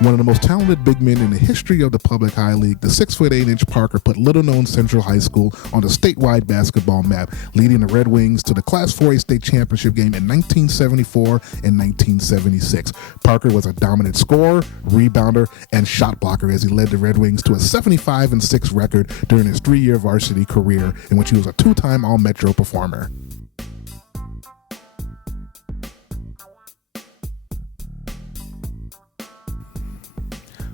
One of the most talented big men in the history of the public high league, the 6'8" Parker put little-known Central High School on the statewide basketball map, leading the Red Wings to the Class 4A state championship game in 1974 and 1976. Parker was a dominant scorer, rebounder, and shot blocker as he led the Red Wings to a 75-6 record during his 3-year varsity career, in which he was a 2-time All-Metro performer.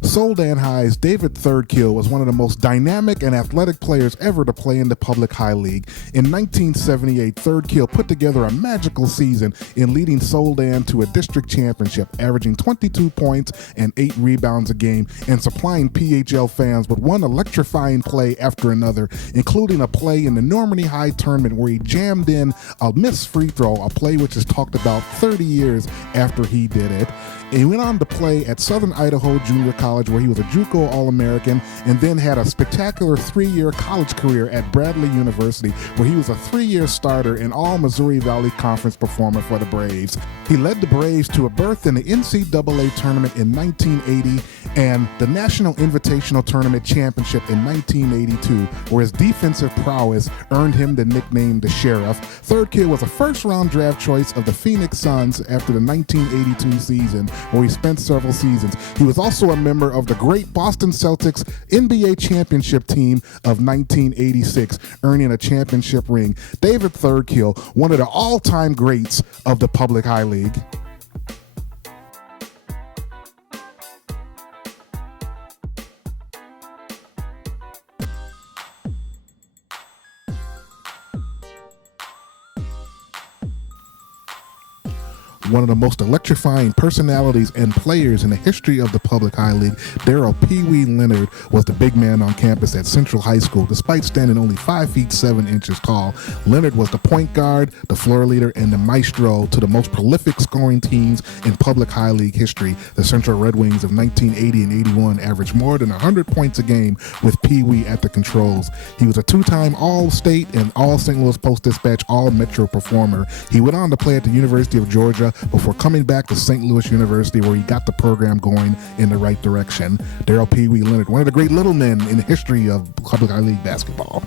Soldan High's David Thirdkill was one of the most dynamic and athletic players ever to play in the public high league. In 1978, Thirdkill put together a magical season in leading Soldan to a district championship, averaging 22 points and 8 rebounds a game, and supplying PHL fans with one electrifying play after another, including a play in the Normandy High tournament where he jammed in a missed free throw, a play which is talked about 30 years after he did it. And he went on to play at Southern Idaho Junior College, where he was a JUCO All-American, and then had a spectacular 3-year college career at Bradley University, where he was a 3-year starter and All-Missouri Valley Conference performer for the Braves. He led the Braves to a berth in the NCAA tournament in 1980 and the National Invitational Tournament Championship in 1982, where his defensive prowess earned him the nickname the Sheriff. Thirdkill was a first-round draft choice of the Phoenix Suns after the 1982 season, where he spent several seasons. He was also a member of the great Boston Celtics NBA championship team of 1986, earning a championship ring. David Thirdkill, one of the all-time greats of the public high league. One of the most electrifying personalities and players in the history of the public high league, Darrell Pee Wee Leonard was the big man on campus at Central High School. Despite standing only 5 feet 7 inches tall, Leonard was the point guard, the floor leader, and the maestro to the most prolific scoring teams in public high league history. The Central Red Wings of 1980 and 81 averaged more than 100 points a game with Pee Wee at the controls. He was a 2-time All-State and All-St. Louis Post-Dispatch All-Metro performer. He went on to play at the University of Georgia before coming back to St. Louis University, where he got the program going in the right direction. Darrell Pee Wee Leonard, one of the great little men in the history of public high league basketball.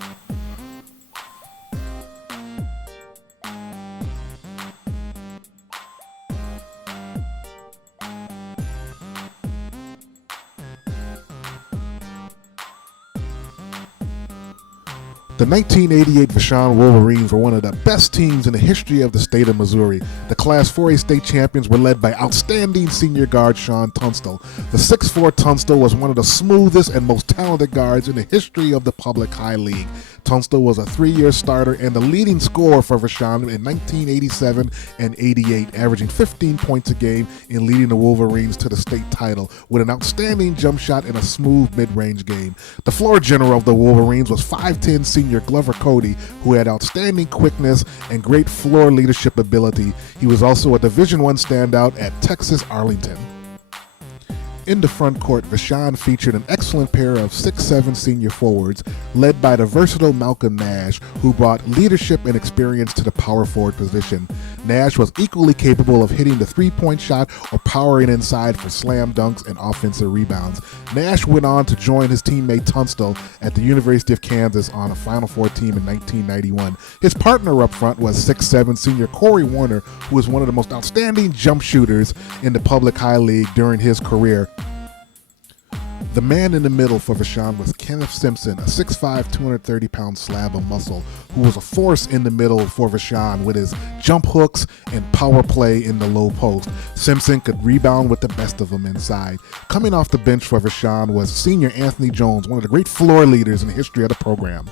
The 1988 Vashon Wolverines were one of the best teams in the history of the state of Missouri. The Class 4A state champions were led by outstanding senior guard Sean Tunstall. The 6'4" Tunstall was one of the smoothest and most talented guards in the history of the public high league. Tunstall was a 3-year starter and the leading scorer for Vashon in 1987 and 88, averaging 15 points a game and leading the Wolverines to the state title with an outstanding jump shot and a smooth mid-range game. The floor general of the Wolverines was 5'10" senior Glover Cody, who had outstanding quickness and great floor leadership ability. He was also a Division I standout at Texas Arlington. In the front court, Vashon featured an excellent pair of 6'7" senior forwards, led by the versatile Malcolm Nash, who brought leadership and experience to the power forward position. Nash was equally capable of hitting the three-point shot or powering inside for slam dunks and offensive rebounds. Nash went on to join his teammate Tunstall at the University of Kansas on a Final Four team in 1991. His partner up front was 6'7" senior Corey Warner, who was one of the most outstanding jump shooters in the public high league during his career. The man in the middle for Vashon was Kenneth Simpson, a 6'5", 230-pound slab of muscle, who was a force in the middle for Vashon with his jump hooks and power play in the low post. Simpson could rebound with the best of them inside. Coming off the bench for Vashon was senior Anthony Jones, one of the great floor leaders in the history of the program.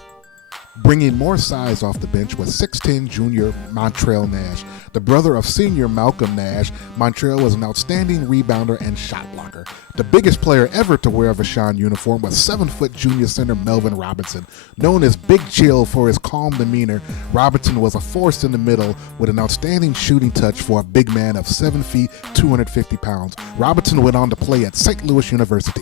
Bringing more size off the bench was 6'10" junior Montrell Nash. The brother of senior Malcolm Nash, Montrell was an outstanding rebounder and shot blocker. The biggest player ever to wear a Vashon uniform was 7-foot junior center Melvin Robinson. Known as Big Chill for his calm demeanor, Robinson was a force in the middle with an outstanding shooting touch for a big man of 7 feet, 250 pounds. Robinson went on to play at St. Louis University.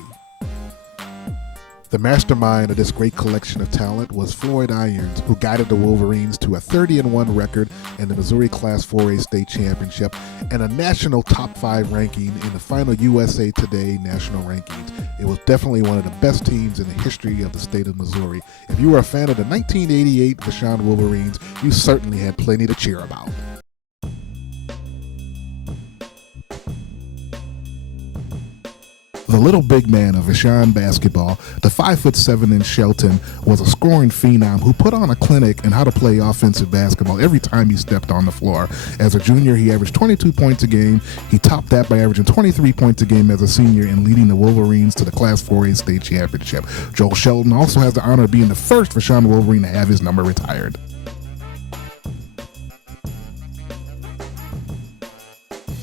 The mastermind of this great collection of talent was Floyd Irons, who guided the Wolverines to a 30-1 record in the Missouri Class 4A state championship and a national top 5 ranking in the final USA Today national rankings. It was definitely one of the best teams in the history of the state of Missouri. If you were a fan of the 1988 Vashon Wolverines, you certainly had plenty to cheer about. The little big man of Vashon basketball, the 5'7" Shelton, was a scoring phenom who put on a clinic on how to play offensive basketball every time he stepped on the floor. As a junior, he averaged 22 points a game. He topped that by averaging 23 points a game as a senior and leading the Wolverines to the Class 4A state championship. Joel Shelton also has the honor of being the first Vashon Wolverine to have his number retired.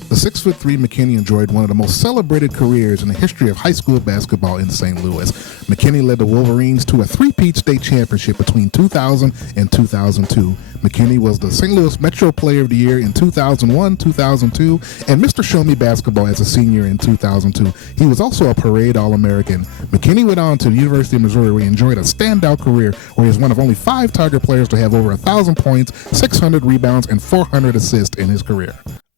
The 6'3" McKinney enjoyed one of the most celebrated careers in the history of high school basketball in St. Louis. McKinney led the Wolverines to a three-peat state championship between 2000 and 2002. McKinney was the St. Louis Metro Player of the Year in 2001, 2002, and Mr. Show Me Basketball as a senior in 2002. He was also a Parade All-American. McKinney went on to the University of Missouri, where he enjoyed a standout career where he was one of only 5 Tiger players to have over 1,000 points, 600 rebounds, and 400 assists in his career.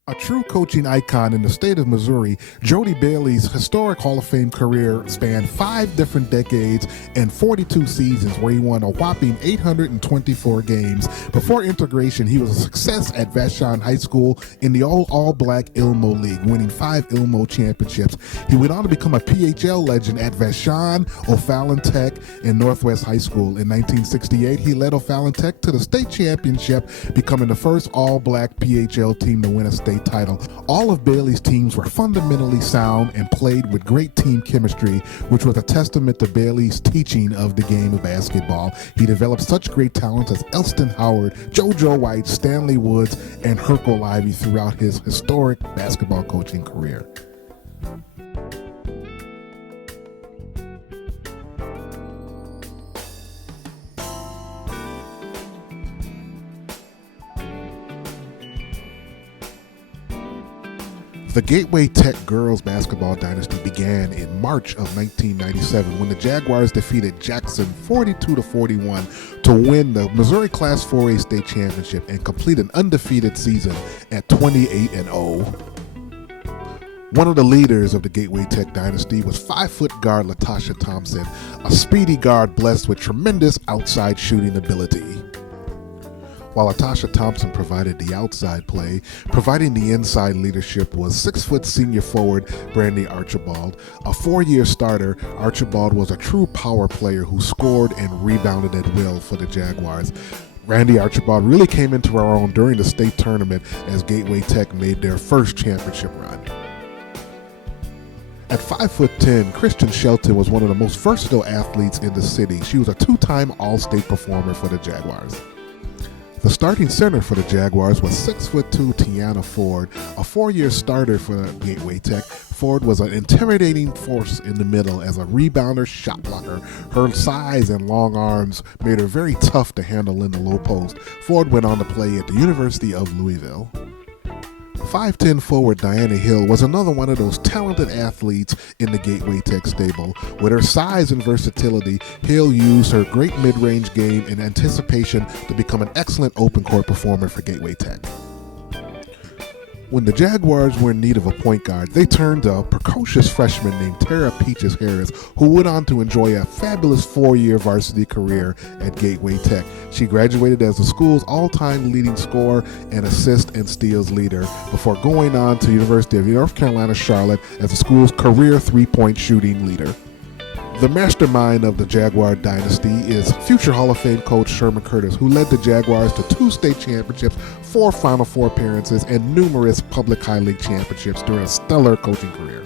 A true coaching icon in the state of Missouri, Jody Bailey's historic Hall of Fame career spanned 5 different decades and 42 seasons where he won a whopping 824 games. Before integration, he was a success at Vashon High School in the all-black Ilmo League, winning 5 Ilmo championships. He went on to become a PHL legend at Vashon, O'Fallon Tech, and Northwest High School. In 1968, he led O'Fallon Tech to the state championship, becoming the first all-black PHL team to win a state title. All of Bailey's teams were fundamentally sound and played with great team chemistry, which was a testament to Bailey's teaching of the game of basketball. He developed such great talents as Elston Howard, JoJo White, Stanley Woods, and Hercule Ivey throughout his historic basketball coaching career. The Gateway Tech girls basketball dynasty began in March of 1997 when the Jaguars defeated Jackson 42-41 to win the Missouri Class 4A state championship and complete an undefeated season at 28-0. One of the leaders of the Gateway Tech dynasty was 5-foot guard Latasha Thompson, a speedy guard blessed with tremendous outside shooting ability. While Latasha Thompson provided the outside play, providing the inside leadership was 6-foot senior forward Brandy Archibald. A 4-year starter, Archibald was a true power player who scored and rebounded at will for the Jaguars. Brandy Archibald really came into her own during the state tournament as Gateway Tech made their first championship run. At 5'10", Kristen Shelton was one of the most versatile athletes in the city. She was a 2-time All-State performer for the Jaguars. The starting center for the Jaguars was 6'2" Tiana Ford, a 4-year starter for Gateway Tech. Ford was an intimidating force in the middle as a rebounder, shot blocker. Her size and long arms made her very tough to handle in the low post. Ford went on to play at the University of Louisville. 5'10" forward Diana Hill was another one of those talented athletes in the Gateway Tech stable. With her size and versatility, Hill used her great mid-range game in anticipation to become an excellent open court performer for Gateway Tech. When the Jaguars were in need of a point guard, they turned to a precocious freshman named Tara Peaches Harris, who went on to enjoy a fabulous 4-year varsity career at Gateway Tech. She graduated as the school's all-time leading scorer and assist and steals leader before going on to the University of North Carolina, Charlotte as the school's career three-point shooting leader. The mastermind of the Jaguar dynasty is future Hall of Fame coach Sherman Curtis, who led the Jaguars to 2 state championships, 4 Final Four appearances, and numerous public high league championships during a stellar coaching career.